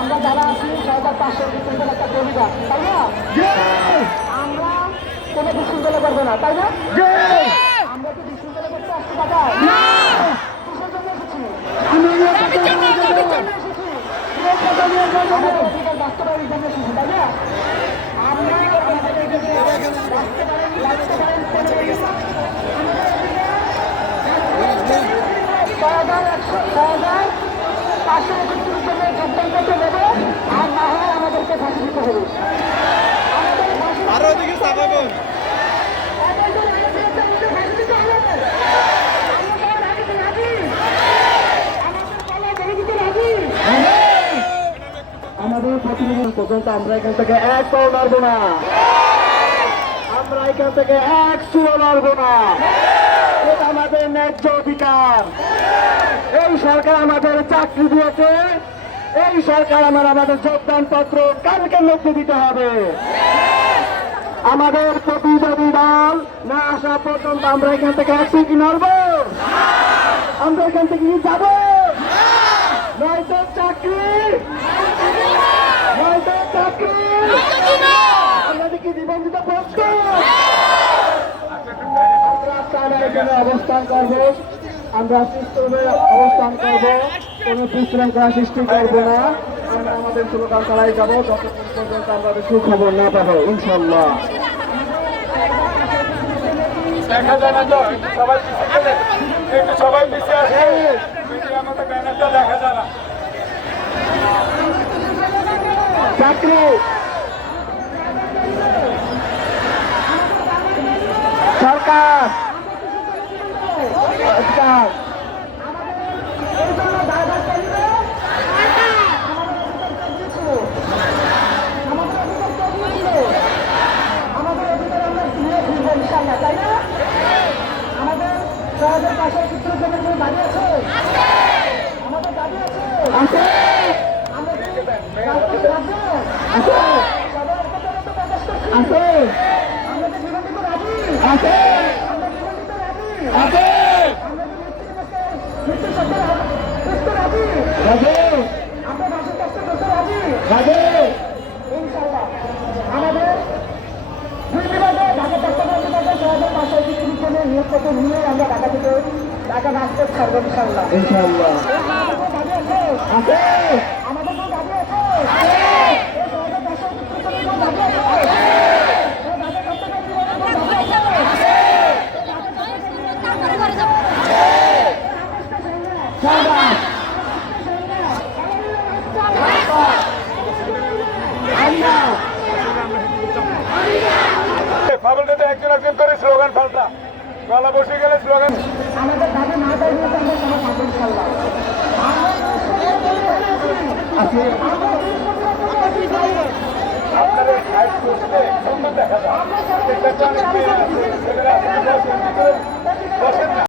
আমরা যারা আছি সরকার পাঁচশো বিশৃঙ্খল একটা কবিতা তাই না আমরা কোনো বিশৃঙ্খলা করব না তাই না আমরা কি বিশৃঙ্খলা করতে আসছি দাদা কিসের জন্য এসেছি বাস্তবায়নের জন্য তাই না আমরা বাস্তবায়ন করে ছয় হাজার একশো ছয় হাজার পাঁচশো একত্রিশ জনের যোগদান করতে দেবে আর না হয় আমাদেরকে ফাঁসি দিতে হবে আমাদের ফাঁসি আরও ওদিকে চাপাবো আমাদের ফাঁসি দিতে হবে আমরা সবাই রাজি তো রাজি আমাদের বলা আমাদের প্রতিনিধি পর্যন্ত আমরা এখান থেকে এক পাও লড়বো না। আমরা এখান থেকে এক চুলো লড়বো না। আমাদের ন্যায্য অধিকার। সরকার আমাদের চাকরি দিয়েছে। এই সরকার আমার আমাদের যোগদান পত্র কালকের মধ্যে দিতে হবে। আমাদের প্রতিনিধি দল না আসা পর্যন্ত আমরা এখান থেকে একটু কি নড়বো? আমরা এখান থেকে কি যাব? নয়তো চাকরি? নয়তো চাকরি? আমাদের কি জীবন দিতে আমরা অবস্থান করব। আমরা সুস্থভাবে অবস্থান করব। কোনো বিশৃঙ্খলা সৃষ্টি করব না। আমরা আমাদের স্লোগান চালাই যাব। যতক্ষণ পর্যন্ত আমরা সুখবর না পাবো ইনশাল্লাহ দেখা যায় না সবাই পিছিয়ে একটু সবাই পিছিয়ে আসে। মিডিয়ার ব্যানারটা দেখা যায় না। চাকরি। সরকার অধিকার আমাদের অধিকার আমরা ফিরে ফিরবো ইনশাল্লাহ তাই না আমাদের পাশে চিত্র জমির কোনো দাবি আছে আমাদের দাবি আছে আছে আমাদের করছি। আমরা কি জীবন দিতে রাজি? আমরা জীবন দিতে রাজি? আমরা কি মৃত্যুর পক্ষে মৃত্যুর পক্ষে রা- মৃত্যু রাজি? আমরা বাসের কষ্ট করতে রাজি? ইনশাল্লাহ। আমাদের দুই বিভাগে ঢাকা চট্টগ্রাম বিভাগে সহজের পাশে পৃথিবীর জন্য নিয়োগ পত্র নিয়ে আমরা ঢাকা থেকে ঢাকা রাজপথ ছাড়বো ইনশাল্লাহ দাবি আছে আছে আমাদের কোনো দাবি আছে এই সহজের পাশে পৃথিবীর জন্য কোনো দাবি আছে এই ঢাকা চট্টগ্রাম বিভাগে কোনো দাবি আছে ফাবলটা কিন্তু স্লোগান পাল্টা। গলা বসে গেলে স্লোগান দেখা যায়।